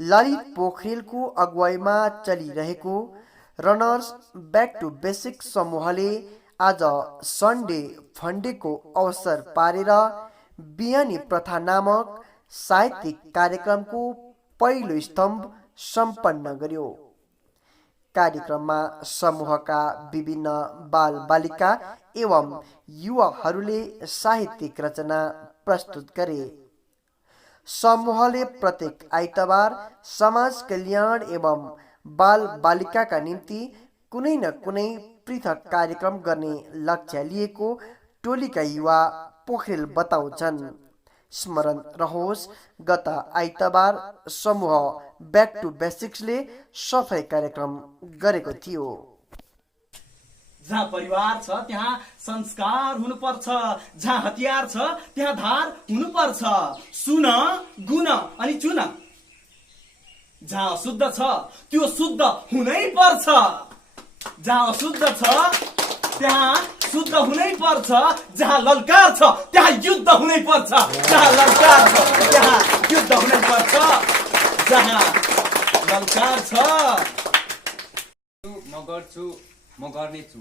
ललित पोखरेलको अगुवाईमा चलिरहेको runners back to basic समूहले आज सन्डे फन्डेको अवसर पारेर बिहानी प्रथा नामक साहित्यिक कार्यक्रमको पहिलो स्तम्भ सम्पन्न गर्यो। कार्यक्रममा समूहका विभिन्न बाल बालिका एवं युवाहरूले साहित्यिक रचना प्रस्तुत गरे। समूहले प्रत्येक आइतबार समाज कल्याण एवं बाल बालिकाका निम्ति कुनै न कुनै पृथक कार्यक्रम गर्ने लक्ष्य लिएको टोलीका युवा पोखरेल बताउँछन्। स्मरण रहोस्, गत आइतबार समूह ब्याक टु बेसिक्सले सफाई कार्यक्रम गरेको थियो। जहाँ परिवार छ त्यहाँ संस्कार हुनुपर्छ, जहाँ हतियार छ त्यहाँ धार हुनुपर्छ, सुन गुण अनि चुन। जहाँ अशुद्ध छ त्यो शुद्ध हुनै पर्छ, जहाँ अशुद्ध छ त्यहाँ शुद्ध हुनै पर्छ, जहाँ ललकार छ त्यहाँ युद्ध हुनै पर्छ, जहाँ ललकार छ त्यहाँ युद्ध हुनै पर्छ, जहाँ ललकार छ। म गर्छु, म गर्नेछु,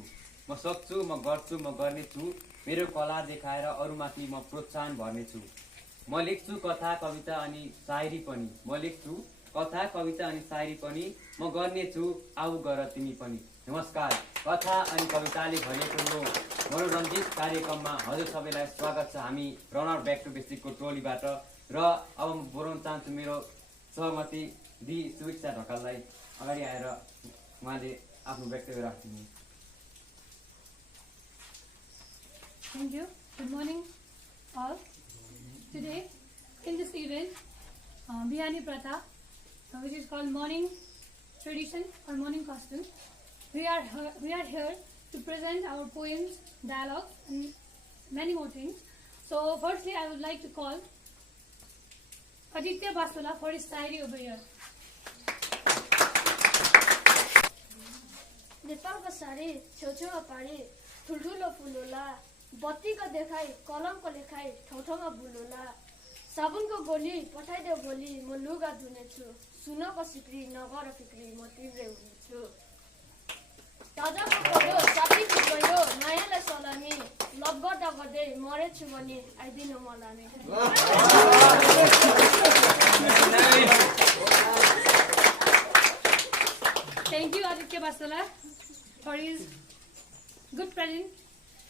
म सक्छु, म गर्छु, म गर्नेछु, मेरो कला देखाएर अरूमाथि म प्रोत्साहन भर्नेछु। म लेख्छु कथा कविता अनि शायरी पनि, म लेख्छु कथा कविता अनि शायरी पनि, म गर्नेछु, आऊ गर तिमी पनि। नमस्कार। कथा अनि कविताले भरिएको यो मनोरञ्जित कार्यक्रममा हजुर सबैलाई स्वागत छ हामी रनर ब्याक टु बेसिकको टोलीबाट। र अब म बोलाउन चाहन्छु मेरो सहमति दि सुविक्षा ढकाललाई। अगाडि आएर उहाँले आफ्नो वक्तव्य राख्नु। Thank you. Good morning all. Today in this event, Bihani Pratha, which is called morning tradition or morning costume, we are here to present our poems, dialogues and many more things. So firstly I would like to call Aditya Basula for his diary over here. नेपालको साडी छेउछेउमा पारी ठुल्ठुलो फुलोला, बत्तीको देखाइ कलमको लेखाइ ठाउँ ठाउँमा बुलोला, साबुनको गोली पठाइदेऊ भोलि म लुगा धुनेछु, सुनको सिक्री नगर फिक्री म तिम्रै हुनेछु। ताजाको पढ्यो साथी गयो नयाँलाई सलामी, लभ गर्दा गर्दै मरेछु भने आइदिनु मलाई। Thank you Aditya Basula for his good present.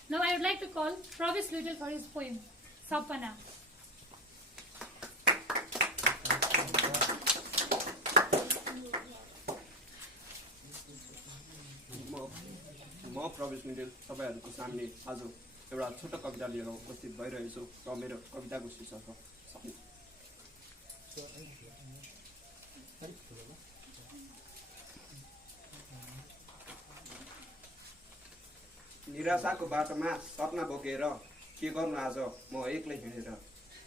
Now I would like to call Pravis Little for his poem, Sapana. म प्रवेश मिडेल तपाईहरुको सामने आज एउटा छोटो कविता लिएर उपस्थित भइरहेको छु र मेरो कविताको शीर्षक हो सपना। निराशाको बाटोमा सपना बोकेर के गर्नु आज म एक्लै हिँडेर,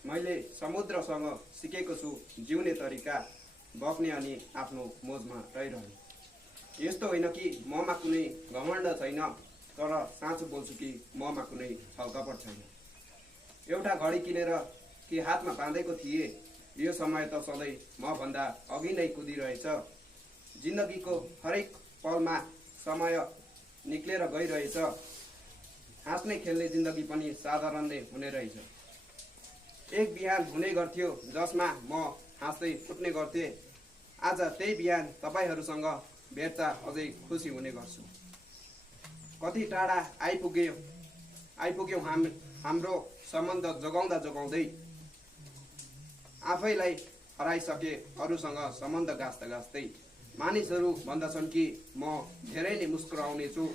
मैले समुद्रसँग सिकेको छु जिउने तरिका, बग्ने अनि आफ्नो मोजमा रहिरहने। यस्तो होइन कि ममा कुनै घमण्ड छैन, तर साँचो बोल्छु कि ममा कुनै छलकपट छैन। एउटा घडी किनेर के हातमा बाँधेको थिए, यो समय त सधैँ म भन्दा अघि नै कुदिरहेछ। जिन्दगीको हरेक पलमा समय निक्लेर गइरहेछ, हाँस्ने खेल्ने जिन्दगी पनि साधारण नै हुने रहेछ। एक बिहान हुने गर्थ्यो जसमा म हाँस्दै फुट्ने गर्थेँ, आज त्यही बिहान तपाईहरुसँग भेट्दा अझै खुसी हुने गर्छु। कति टाढा आइपुग्यौ हाम्रो सम्बन्ध जोगाउँदा जोगाउँदै, आफैलाई हराइसके अरूसँग सम्बन्ध गाँस्दा गाँस्दै। मानिसहरू भन्दछन् कि म धेरै नै मुस्कुराउने छु,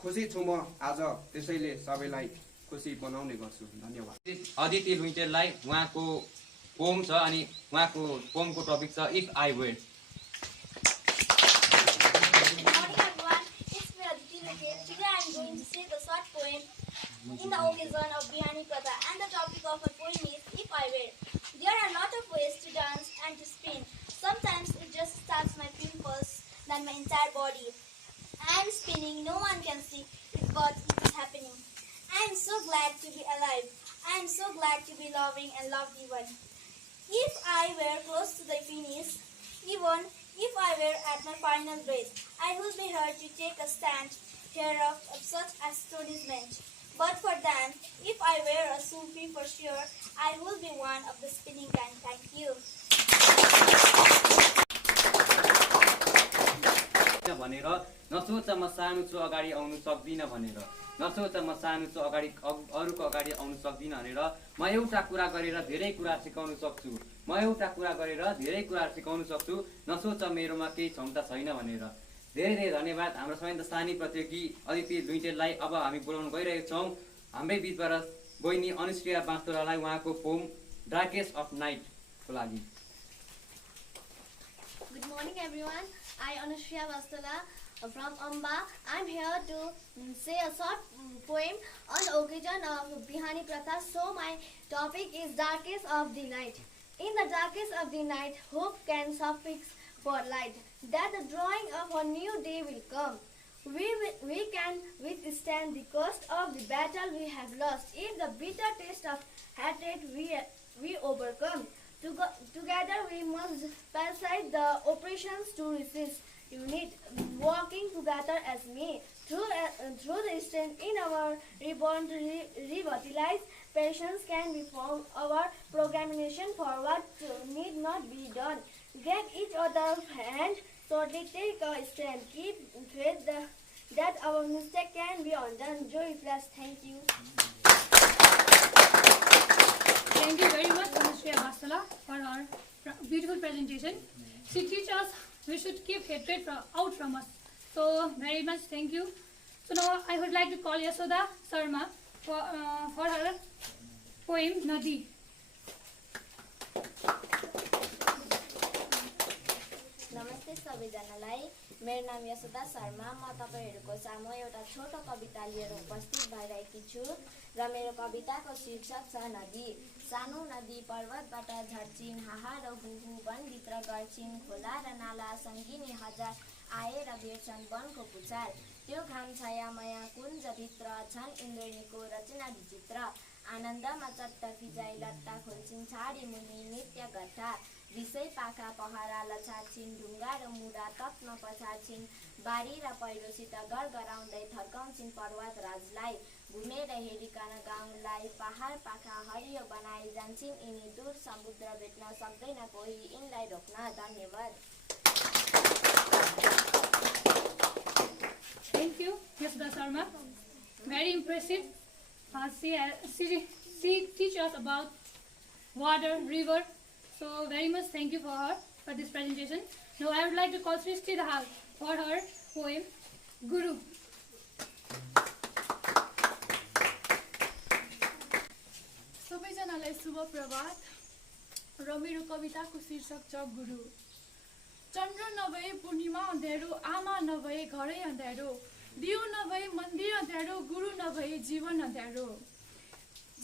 खुसी छु म आज, त्यसैले सबैलाई खुसी बनाउने गर्छु। धन्यवाद। अदिति लुइटेललाई उहाँको पोम छ अनि उहाँको पोमको टपिक छ if I were. In the occasion of Bihani Pratha, and the topic of my poem is If I Were. There are a lot of ways to dance and to spin. Sometimes it just starts my pimples, then my entire body. I am spinning, no one can see it, but it is happening. I am so glad to be alive. I am so glad to be loving and loved even. If I were close to the finish, at my final breath. I will be here to take a stand hereof of such as stories meant. But for them, if I were a Sufi for sure, I will be one of the spinning kind. Thank you. भनेर नसोच म सानो छु अगाडि आउनु सक्दिनँ भनेर नसोच म सानो छु अगाडि अरूको अगाडि आउनु सक्दिनँ भनेर म एउटा कुरा गरेर धेरै कुरा सिकाउन सक्छु म एउटा कुरा गरेर धेरै कुरा सिकाउन सक्छु नसोच मेरोमा केही क्षमता छैन भनेर धेरै धेरै धन्यवाद हाम्रो सबैभन्दा सानी प्रतियोगी अदिति लुइटेललाई अब हामी बोलाउन गइरहेका छौँ हाम्रै बिचबाट बहिनी अनुश्रिया बास्तोलालाई उहाँको पोम डार्केस्ट अफ नाइटको लागि Good morning, everyone. I, Anushriya Bastola from Amba. I'm here to say a short poem on the occasion of Bihani Pratha. So my topic is Darkest of the Night. In the darkest of the night, hope can suffix for light, that the drawing of a new day will come. We can withstand the cost of the battle we have lost. If the bitter taste of hatred we overcome. Together we must pacific the oppressions to resist. Unit, walking together as me. Through the strength in our reborn revitalized patience can be found. Our proclamation forward need not be done. Grab each other's hand, so they take a stand. Keep faith that our mistake can be undone. Joy plus, thank you. Thank you very much, Anushriya Bastola, for her beautiful presentation. She teaches us we should keep hatred out from us. So, very much thank you. So now I would like to call Yashoda Sharma for her poem, Nadi. नमस्ते सबैजनालाई मेरो नाम यशोदा शर्मा म तपाईहरुको सामु एउटा छोटो कविता लिएर उपस्थित भइरहेकी छु र मेरो कविताको शीर्षक छ नदी सानो नदी पर्वतबाट झर्छिन् हाहा र हुहु वनभित्र गर्छिन् खोला र नाला सङ्गिने हजार आएर भेट्छन् वनको पुछार त्यो घाम छाया माया कुञ्जभित्र छन् इन्द्रेणीको रचना विचित्र आनन्दमा चट्ट फिजाइ लट्टा खोल्छिन् छाडी मुनि नित्य गट्टा विषय पाखा पहरा लछार्छिन् ढुङ्गा र मुढा तप्न पछार्छिन् बारी र पहिरोसित गरगराउँदै थर्काउँछिन् पर्वत राजलाई घुमेर हेरिकन गाउँलाई पहाड पाखा हरियो बनाइ जान्छन् यिनी दूर समुद्र भेट्न सक्दैन कोही यिनलाई रोक्न धन्यवाद Thank you, Yashoda Sharma. Very impressive. She teaches us about water, river. So very much thank you for this presentation. Now I would like to call Srishti Dahal for her poem, Guru. सबैजनालाई शुभ प्रभात र मेरो कविताको शीर्षक छ गुरु चन्द्र नभए पूर्णिमा अँध्यारो आमा नभए घरै अँध्यारो दियो नभए मन्दिर अँध्यारो गुरु नभए जीवन अँध्यारो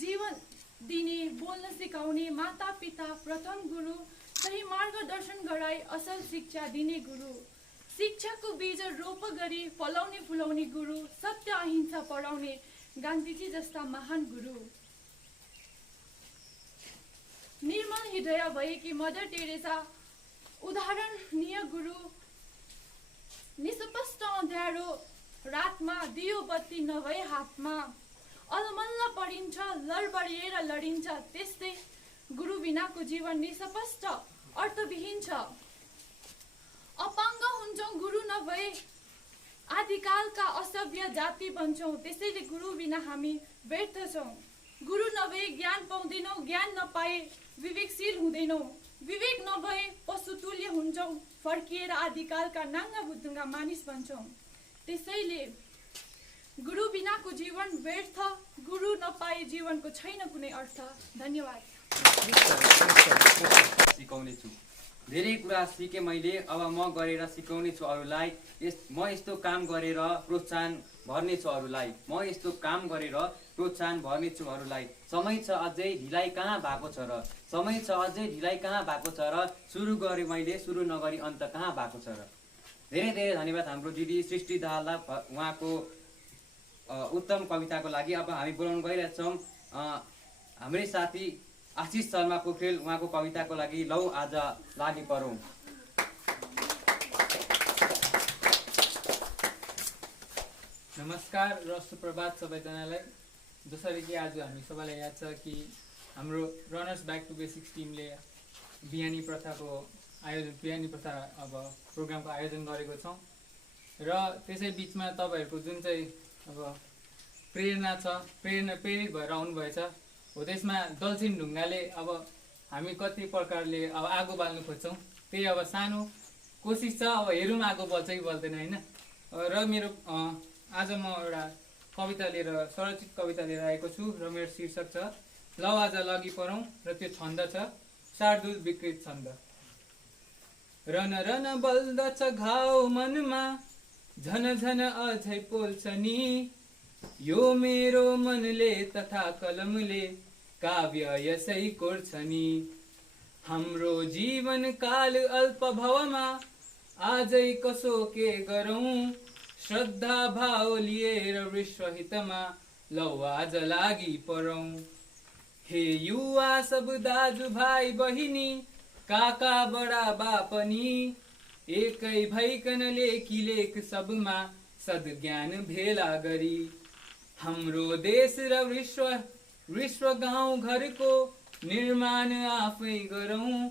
जीवन दिने बोल्न सिकाउने माता पिता प्रथम गुरु सही मार्गदर्शन गराई असल शिक्षा दिने गुरु शिक्षाको बीज रोप गरी फलाउने फुलाउने गुरु सत्य अहिंसा पढाउने गान्धीजी जस्ता महान गुरु निर्मल हृदय भएकी मदर टेरेसा उदाहरणीय गुरु निस्पष्ट अँध्यारो रातमा दियो बत्ती नभए हातमा अलमल्ल पढिन्छ लडबडिएर लडिन्छ त्यस्तै गुरु बिनाको जीवन निस्पष्ट अर्थविहीन छ अपाङ्ग हुन्छौँ गुरु नभए आदिकालका असभ्य जाति बन्छौँ त्यसैले गुरु बिना हामी व्यर्थ छौँ गुरु नभए ज्ञान पाउँदैनौँ ज्ञान नपाए विवेकशील हुँदैनौँ विवेक नभए पशुतुल्य हुन्छौँ फर्किएर आदिकालका नाङ्गा बुद्धुङ्गा मानिस बन्छौँ त्यसैले गुरु बिनाको जीवन व्यर्थ गुरु नपाए जीवनको छैन कुनै अर्थ धन्यवाद सिकाउने छु धेरै कुरा सिकेँ मैले अब म गरेर सिकाउने छु अरूलाई म यस्तो काम गरेर प्रोत्साहन भर्नेछु अरूलाई म यस्तो काम गरेर प्रोत्साहन भर्नेछु अरूलाई समय छ अझै ढिलाइ कहाँ भएको छ र समय छ अझै ढिलाइ कहाँ भएको छ र सुरु गरेँ मैले सुरु नगरी अन्त कहाँ भएको छ र धेरै धेरै धन्यवाद हाम्रो दिदी सृष्टि दाहाललाई उहाँको उत्तम कविताको लागि अब हामी बोलाउन गइरहेछौँ हाम्रै साथी आशिष शर्मा पोखरेल उहाँको कविताको लागि लौ आज लागि परौँ नमस्कार र सुप्रभात सबैजनालाई। जसरी कि आज हामी सबैलाई याद छ कि हाम्रो रनर्स ब्याक टु बेसिक्स टिमले बिहानी प्रथाको अब प्रोग्रामको आयोजन गरेको छौँ र त्यसै बिचमा तपाईँहरूको जुन चाहिँ अब प्रेरणा छ, प्रेरित भएर आउनुभएछ हो, त्यसमा दलसिन ढुङ्गाले अब हामी कति प्रकारले अब आगो बाल्नु खोज्छौँ, त्यही अब सानो कोसिस छ। अब हेरौँ आगो बल्छ कि बल्दैन होइन। र मेरो आज म एउटा कविता लिएर, स्वरचित कविता लिएर आएको छु र मेरो शीर्षक छ लौ आज लगि परौँ र त्यो छन्द छ शार्दुल विकृत छन्द। रन रन बल्दछ घाउ मनमा, झन झन अझै पोल्छ नि, यो मेरो मनले तथा कलमले काव्य यसै कोर्छ नि। हाम्रो जीवन काल अल्प भवमा आजै कसो के गरौँ, श्रद्धा भाव लिएर विश्वहितमा लौ आज लागि परौँ। हे युवा सब दाजु भाइ बहिनी, काका बडा बा पनि, एकै भइकन लेख सबमा सद्ज्ञान भेला गरी। हाम्रो देश र विश्व गाउँ घरको निर्माण आफै गरौँ,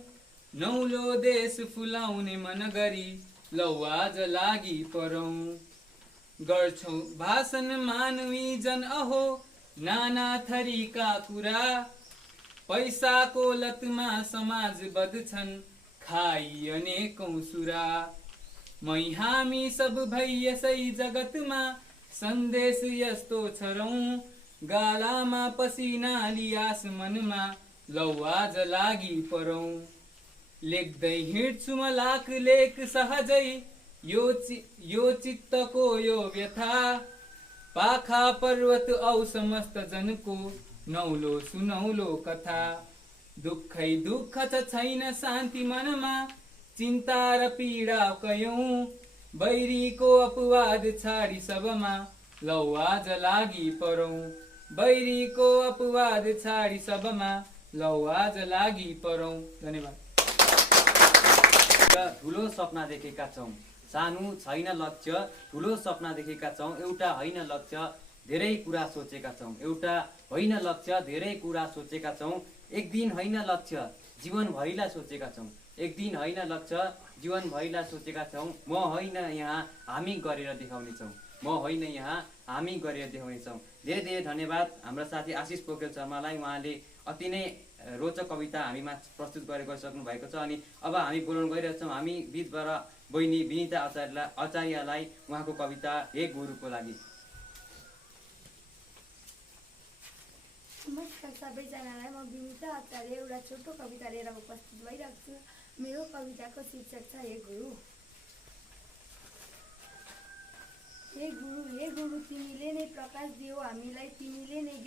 नौलो देश फुलाउने मन गरी लौ आज लागि परौँ। गर्छौँ भाषण मानवी जन अहो नाना थरीका कुरा, पैसाको लतमा समाज बद्छन् खाई अनेकौं सुरा। मै हामी सब भई यसै जगतमा सन्देश यस्तो छरौँ, गालामा पसिना लियास मनमा लौ आज लागि परौँ। लेख्दै हिँड्छु म लाख लेख सहजै, यो चित्तको यो व्यथा, पाखा पर्वत औ समस्त जनको नौलो सुनौलो कथा। दुःखै दुःख छैन शान्ति मनमा, चिन्ता र पीडा कयौं, बैरीको अपवाद छाडी सबमा लौ आज लागि परौँ। बैरीको अपवाद छाडी सबमा लौ आज लागि परौँ। धन्यवाद। ठुलो सपना देखेका छौँ, सानो छैन लक्ष्य, ठुलो सपना देखेका छौँ, एउटा होइन लक्ष्य धेरै कुरा सोचेका छौँ, एउटा होइन लक्ष्य धेरै कुरा सोचेका छौँ। एक दिन होइन लक्ष्य जीवनभरिलाई सोचेका छौँ, एक दिन होइन लक्ष्य जीवनभरिलाई सोचेका छौँ। म होइन यहाँ हामी गरेर देखाउनेछौँ, म होइन यहाँ हामी गरेर देखाउनेछौँ। धेरै धेरै धन्यवाद हाम्रा साथी आशिष पोखरेल शर्मालाई। उहाँले अति नै रोचक कविता हामीमा प्रस्तुत गरेर सक्नु भएको छ। अनि अब हामी बोलाउन गइरहेछौँ हामी बिचबाट बहिनी विनिता आचार्यलाई उहाँको कविता हे गुरुको लागि। नमस्कार सबैजनालाई, म विनिता आचार्य एउटा छोटो कविता लिएर उपस्थित भइरहेको छु। मेरो कविताको शीर्षक छ हे गुरु। हे गुरु तिमीले नै प्रकाश दियो हामीलाई, तिमीले नै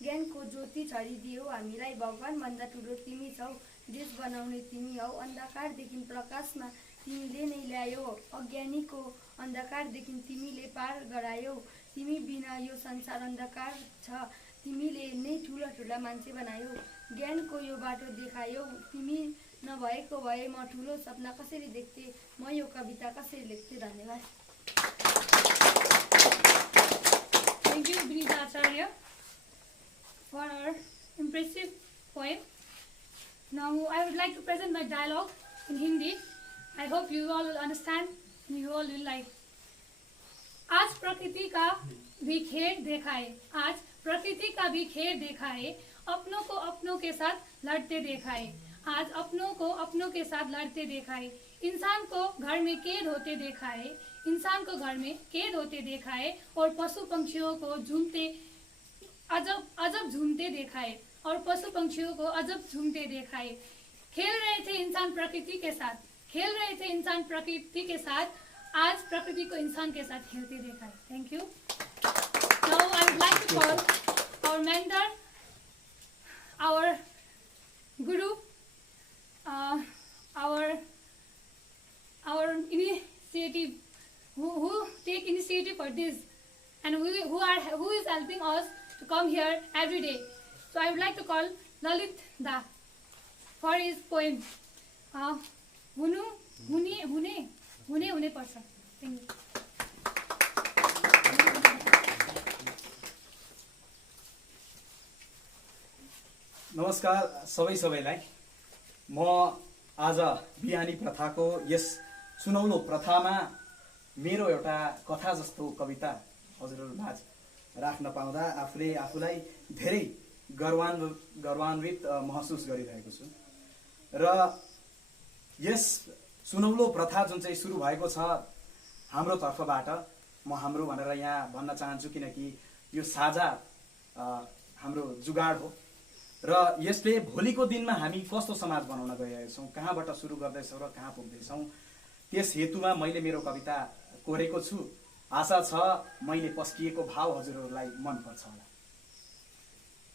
ज्ञानको ज्योति छरिदियो हामीलाई। भगवान भन्दा ठुलो तिमी छौ, देश बनाउने तिमी हौ, अन्धकारदेखि प्रकाशमा तिमीले नै ल्यायो, अज्ञानीको अन्धकारदेखि तिमीले पार गरायौ। तिमी बिना यो संसार अन्धकार छ, तिमीले नै ठुला ठुला मान्छे बनायौ, ज्ञानको यो बाटो देखायौ। तिमी नभएको भए म ठुलो सपना कसरी देख्थे, म यो कविता कसरी लेख्थे। धन्यवाद। Thank you, Vinita Acharya, for our impressive poem. Now, I would like to present my dialogue in Hindi. I hope you all will understand and you all will like. आज प्रकृति का भी खेल देखाए, आज प्रकृति का भी खेल दिखाए, अपनों को अपनों के साथ लड़ते दिखाए, आज अपनों को अपनों के साथ लड़ते दिखाए, इंसान को घर में कैद होते दिखाए, इंसान को घर में कैद होते दिखाए, और पशु पंछियों को झूमते अजब झूमते दिखाए, और पशु पंछियों को अजब झूमते दिखाए। खेल रहे थे इंसान प्रकृति के साथ, खेल रहे थे इंसान प्रकृति के साथ, आज प्रकृति को इंसान के साथ खेलते दिखाए। Thank you. Now I would like to call our mentor, our guru, our initiative, who take initiative for this, and who is helping us to come here every day. So I would like to call Lalit Da for his poem. हुने पर्छ। Thank you. नमस्कार सबैलाई। म आज बिहानी प्रथाको यस सुनौलो प्रथामा मेरो एउटा कथा जस्तो कविता हजुरहरूमाझ राख्न पाउँदा आफूलाई धेरै गर्वान्वित महसुस गरिरहेको छु। र यस सुनौलो प्रथा जुन चाहिँ सुरु भएको छ हाम्रो तर्फबाट, म हाम्रो भनेर यहाँ भन्न चाहन्छु किनकि यो साझा हाम्रो जुगाड हो र यसले भोलिको दिनमा हामी कस्तो समाज बनाउन गइरहेका छौँ, कहाँबाट सुरु गर्दैछौँ र कहाँ पुग्दैछौँ, त्यस हेतुमा मैले मेरो कविता कोरेको छु। आशा छ मैले पस्किएको भाव हजुरहरूलाई मनपर्छ होला।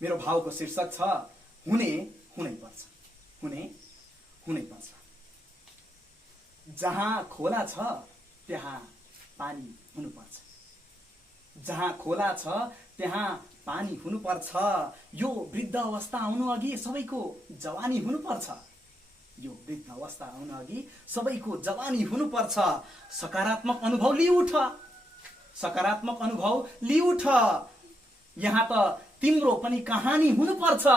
मेरो भावको शीर्षक छ हुनै पर्छ, हुनै पर्छ। जहाँ खोला छ त्यहाँ पानी हुनुपर्छ, जहाँ खोला छ त्यहाँ पानी हुनुपर्छ। यो वृद्ध अवस्था आउनु अघि सबैको जवानी हुनुपर्छ, यो वृद्ध अवस्था आउनु अघि सबैको जवानी हुनुपर्छ। सकारात्मक अनुभव लिउठ, सकारात्मक अनुभव लिउठ। यहाँ त तिम्रो पनि कहानी हुनुपर्छ,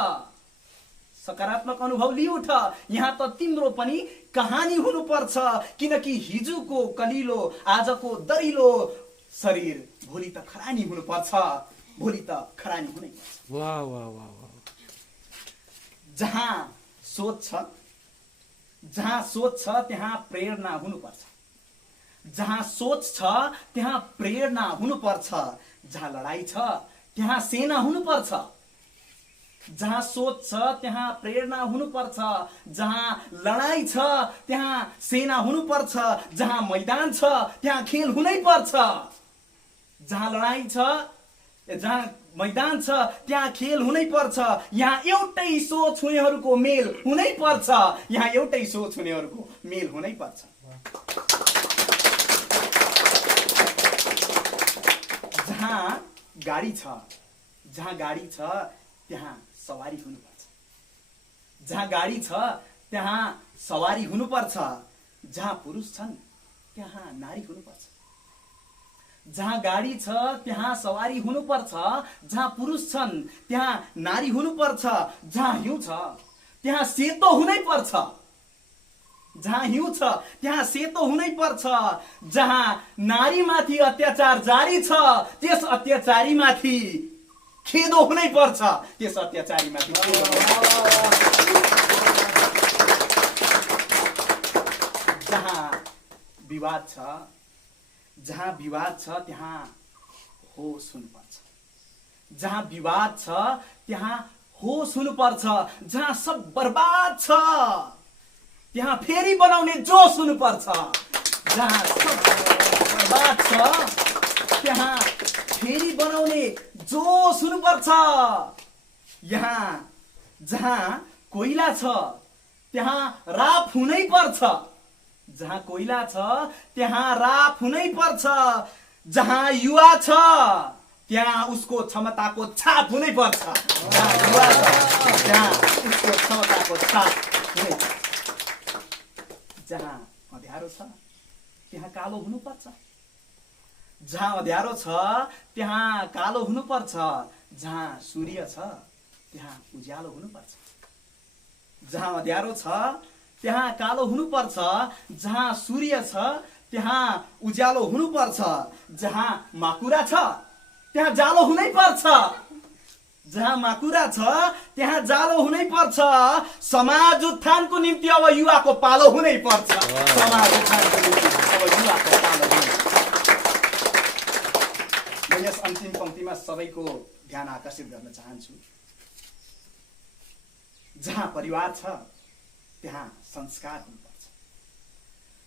सकारात्मक अनुभव लिउठ। यहाँ त तिम्रो पनि कहानी हुनुपर्छ। किनकि हिजोको कलिलो आजको दरिलो शरीर भोलि त खरानी हुनुपर्छ, भोलि त खरानी हुनै पर्छ। वाह वाह वाह वाह। जहाँ सोच छ त्यहाँ प्रेरणा हुनुपर्छ, जहाँ सोच छ त्यहाँ प्रेरणा हुनुपर्छ। जहाँ लडाई छ त्यहाँ सेना हुनुपर्छ, जहाँ सोच छ त्यहाँ प्रेरणा हुनुपर्छ। जहाँ लडाई छ त्यहाँ सेना हुनुपर्छ, जहाँ मैदान छ त्यहाँ खेल हुनै पर्छ। जहाँ लडाई छ, जहाँ मैदान छ त्यहाँ खेल हुनै पर्छ। यहाँ एउटै सोच हुनेहरूको मेल हुनै पर्छ, यहाँ एउटै सोच हुनेहरूको मेल हुनै पर्छ। जहाँ गाडी छ त्यहाँ सवारी हुनुपर्छ, जहाँ गाडी छ त्यहाँ सवारी हुनुपर्छ। जहाँ पुरुष छन् त्यहाँ नारी हुनुपर्छ, जहाँ गाडी छ त्यहाँ सवारी हुनुपर्छ। जहाँ पुरुष छन् त्यहाँ नारी हुनुपर्छ। जहाँ हिउँ छ त्यहाँ सेतो हुनै पर्छ, जहाँ हिउँ छ त्यहाँ सेतो हुनै पर्छ। जहाँ नारीमाथि अत्याचार जारी छ त्यस अत्याचारीमाथि खेदो हुनै पर्छ, त्यस अत्याचारीमाथि जहाँ विवाद छ त्यहाँ होस हुनुपर्छ, जहाँ विवाद छ त्यहाँ होस हुनुपर्छ। जहाँ सब बर्बाद छ त्यहाँ फेरि बनाउने जोस हुनुपर्छ, जहाँ सब बर्बाद छ त्यहाँ फेरि बनाउने जोस हुनुपर्छ। यहाँ जहाँ कोइला छ त्यहाँ राप हुनै पर्छ, जहाँ कोइला छ त्यहाँ राप हुनै पर्छ। जहाँ युवा छ त्यहाँ उसको क्षमताको छाप हुनै पर्छ, जहाँ युवा छ त्यहाँ उसको क्षमताको छाप हुनै पर्छ। जहाँ अँध्यारो छ त्यहाँ कालो हुनुपर्छ, जहाँ अँध्यारो छ त्यहाँ कालो हुनुपर्छ। जहाँ सूर्य छ त्यहाँ उज्यालो हुनुपर्छ, जहाँ अँध्यारो छ त्यहाँ कालो हुनुपर्छ। जहाँ सूर्य छ त्यहाँ उज्यालो हुनुपर्छ। जहाँ माकुरा छ त्यहाँ जालो हुनै पर्छ, जहाँ माकुरा छ त्यहाँ जालो हुनै पर्छ। समाज उत्थानको निम्ति अब युवाको पालो हुनै पर्छ, समाज उत्थानको निम्ति अब युवाको पालो हुनै पर्छ। म यस अन्तिम पंक्तिमा सबैको ध्यान आकर्षित गर्न चाहन्छु। जहाँ परिवार छ त्यहाँ संस्कार हुनुपर्छ,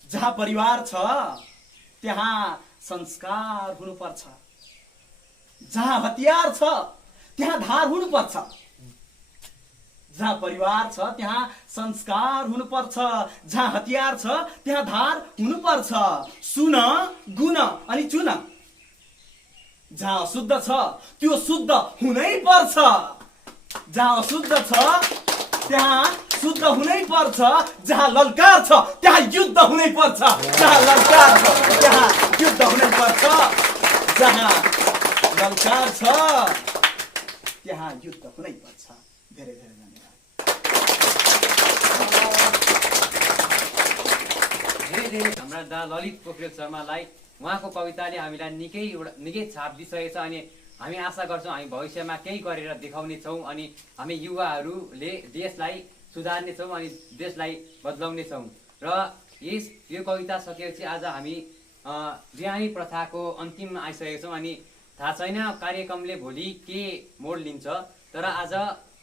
जहाँ परिवार छ त्यहाँ संस्कार हुनुपर्छ। जहाँ हतियार छ त्यहाँ धार हुनुपर्छ, जहाँ परिवार छ त्यहाँ संस्कार हुनुपर्छ। जहाँ हतियार छ त्यहाँ धार हुनुपर्छ। सुन गुण अनि चुन। जहाँ अशुद्ध छ त्यो शुद्ध हुनै पर्छ, जहाँ अशुद्ध छ त्यहाँ शुद्ध हुनै पर्छ। जहाँ ललकार छ त्यहाँ युद्ध हुनै पर्छ, जहाँ ललकार छ त्यहाँ युद्ध हुनै पर्छ। जहाँ ललकार छ त्यहाँ युद्ध हुनै पर्छ। धेरै धेरै धन्यवाद। धेरै हाम्रा दा ललित पोखरेल शर्मालाई उहाँको कविताले हामीलाई निकै छाप दिइसकेको छ अनि हामी आशा गर्छौँ हामी भविष्यमा केही गरेर देखाउनेछौँ अनि हामी युवाहरूले देशलाई सुधार्नेछौँ अनि देशलाई बदलाउनेछौँ। र यो कविता सकेपछि आज हामी बिहानी प्रथाको अन्तिममा आइसकेका छौँ अनि थाहा छैन कार्यक्रमले भोलि के मोड लिन्छ, तर आज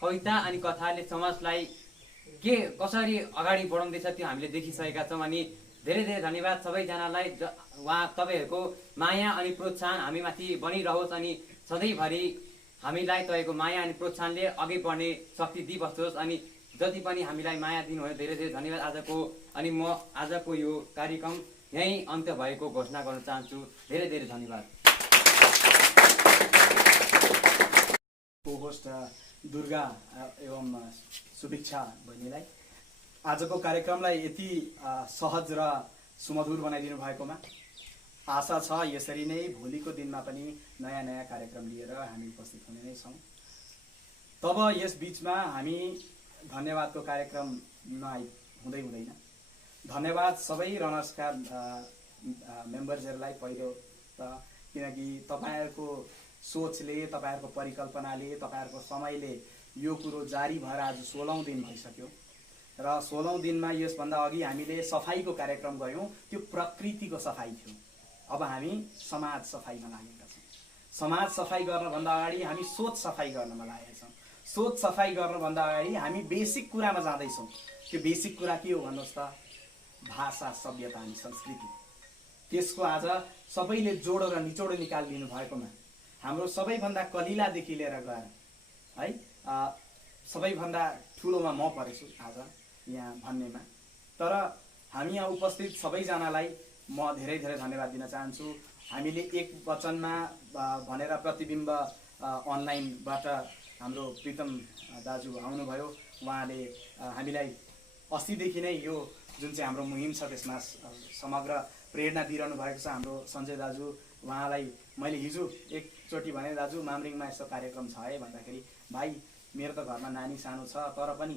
कविता अनि कथाले समाजलाई कसरी अगाडि बढाउँदैछ त्यो हामीले देखिसकेका छौँ अनि धेरै धेरै धन्यवाद सबैजनालाई। तपाईँहरूको माया अनि प्रोत्साहन हामीमाथि बनिरहोस् अनि सधैँभरि हामीलाई तपाईँको माया अनि प्रोत्साहनले अघि बढ्ने शक्ति दिइबस्तोस् अनि जति पनि हामीलाई माया दिनुभयो धेरै धेरै धन्यवाद आजको। अनि म आजको यो कार्यक्रम यहीँ अन्त्य भएको घोषणा गर्न चाहन्छु। धेरै धेरै धन्यवाद। होस्ट दुर्गा एवं सुभिक्षा बहिनीलाई आजको कार्यक्रमलाई यति सहज र सुमधुर बनाइदिनु भएकोमा आशा छ यसरी नै भोलिको दिनमा पनि नयाँ नयाँ कार्यक्रम लिएर हामी उपस्थित हुने नै छौँ। तब यस बिचमा हामी धन्यवादको कार्यक्रम हुँदैन। धन्यवाद सबै रनर्सका मेम्बर्सहरूलाई पहिलो त, किनकि तपाईँहरूको सोचले, तपाईँहरूको परिकल्पनाले, तपाईँहरूको समयले यो कुरो जारी भएर आज 16औं दिन भइसक्यो र 16औं दिनमा यसभन्दा अघि हामीले सफाईको कार्यक्रम गऱ्यौँ। त्यो प्रकृतिको सफाई थियो। अब हामी समाज सफाईमा लागेका छौँ। समाज सफाई गर्नभन्दा अगाडि हामी सोच सफाई गर्नमा लागेका छौँ। सोच सफाई गर्नभन्दा अगाडि हामी बेसिक कुरामा जाँदैछौँ। त्यो बेसिक कुरा के हो भन्नुहोस् त? भाषा, सभ्यता अनि संस्कृति। त्यसको आज सबैले जोड र निचोड निकालिदिनु भएकोमा हाम्रो सबैभन्दा कलिलादेखि लिएर गएर है सबैभन्दा ठुलोमा म परेछु आज यहाँ भन्नेमा। तर हामी यहाँ उपस्थित सबैजनालाई म धेरै धेरै धन्यवाद दिन चाहन्छु। हामीले एक वचनमा भनेर प्रतिबिम्ब अनलाइनबाट हाम्रो प्रितम दाजु आउनुभयो। उहाँले हामीलाई अस्तिदेखि नै यो जुन चाहिँ हाम्रो मुहिम छ त्यसमा समग्र प्रेरणा दिइरहनु भएको छ। हाम्रो सञ्जय दाजु, उहाँलाई मैले हिजो एकचोटि भने दाजु मामरिङमा यस्तो कार्यक्रम छ है भन्दाखेरि भाइ मेरो त घरमा नानी सानो छ तर पनि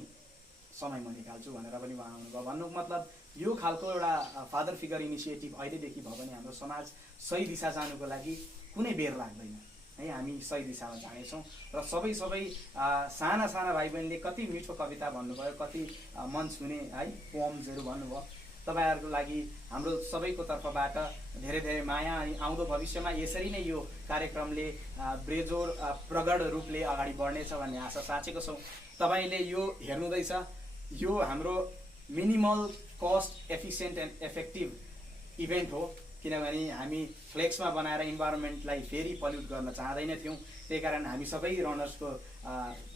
समय म निकाल्छु भनेर पनि उहाँ आउनुभयो। भन्नुको मतलब यो खालको एउटा फादर फिगर इनिसिएटिभ अहिलेदेखि भयो भने हाम्रो समाज सही दिशा जानुको लागि कुनै बेर लाग्दैन है। हामी सही दिशामा जानेछौँ र सबै साना साना भाइ बहिनीले कति मिठो कविता भन्नुभयो, कति मन छुने है पोम्सहरू भन्नुभयो। तपाईँहरूको लागि हाम्रो सबैको तर्फबाट धेरै धेरै माया अनि आउँदो भविष्यमा यसरी नै यो कार्यक्रमले बेजोड प्रगढ रूपले अगाडि बढ्नेछ भन्ने आशा साँचेको छौँ। तपाईँले यो हेर्नुहुँदैछ, यो हाम्रो minimal cost efficient and effective event हो। किनभने हामी फ्लेक्समा बनाएर इन्भाइरोमेन्टलाई फेरि पल्युट गर्न चाहँदैन थियौँ। त्यही कारण हामी सबै रनर्सको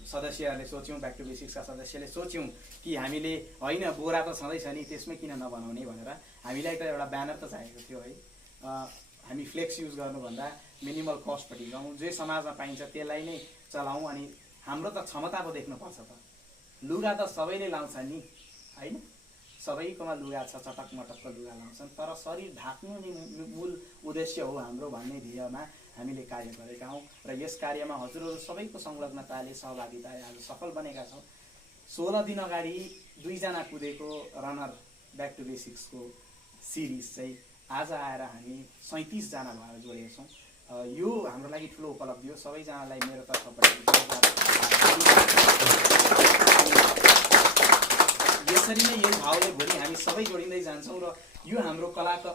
सदस्यहरूले सोच्यौँ, ब्याक टु बेसिक्सका सदस्यले सोच्यौँ कि हामीले होइन बोरा त छँदैछ नि त्यसमै किन नबनाउने भनेर हामीलाई त एउटा ब्यानर त चाहिएको थियो है। हामी फ्लेक्स युज गर्नुभन्दा मिनिमल कस्टपट्टि जाउँ, जे समाजमा पाइन्छ त्यसलाई नै चलाउँ। अनि हाम्रो त क्षमता पो देख्नुपर्छ त। लुगा त सबैले लाउँछ नि होइन, सबैकोमा लुगा छ, चटक मटकको लुगा लाउँछन्, तर शरीर ढाक्नु नै मूल उद्देश्य हो हाम्रो भन्ने ध्येयमा हामीले कार्य गरेका हौँ। र यस कार्यमा हजुरहरू सबैको संलग्नताले, सहभागिताले आज सफल बनेका छौँ। 16 दिन अगाडि 2 जना कुदेको रनर ब्याक टु बेसिक्सको सिरिज चाहिँ आज आएर हामी 37 जना भएर जोडेका छौँ। यो हाम्रो लागि ठुलो उपलब्धि हो। सबैजनालाई मेरो तर्फबाट यसरी नै यही भावले भोलि हामी सबै जोडिँदै जान्छौँ र यो हाम्रो कलाको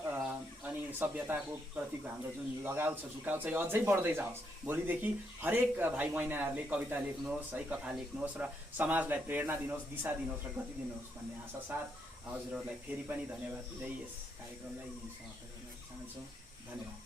अनि सभ्यताको प्रतिको हाम्रो जुन लगाव छ, झुकाव छ, यो अझै बढ्दै जाओस्। भोलिदेखि हरेक भाइ बहिनीहरूले कविता लेख्नुहोस् है, कथा लेख्नुहोस् र समाजलाई प्रेरणा दिनुहोस्, दिशा दिनुहोस् र गति दिनुहोस् भन्ने आशा साथ हजुरहरूलाई फेरि पनि धन्यवाद दिँदै यस कार्यक्रमलाई समाप्त गर्न चाहन्छौँ। धन्यवाद।